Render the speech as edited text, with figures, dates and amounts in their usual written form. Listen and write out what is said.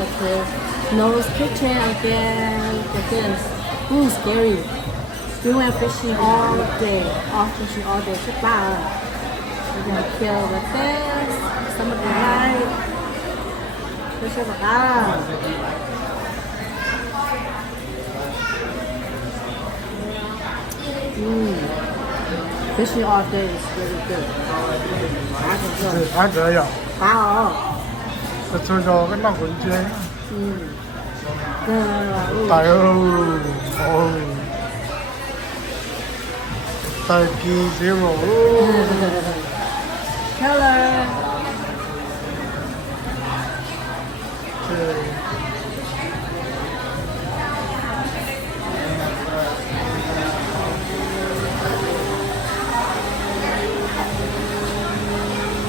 Okay. Nose kitchen again. Ooh, scary. We went fishing all day. Fishing all day. Chắc ba. We're gonna kill the fish. Some of the night. Fish over Fishing all day is really good. Cá trời à? Wow. Thật sự cho cái nào cũng chế. Tại Tại kỳ zero. Hello.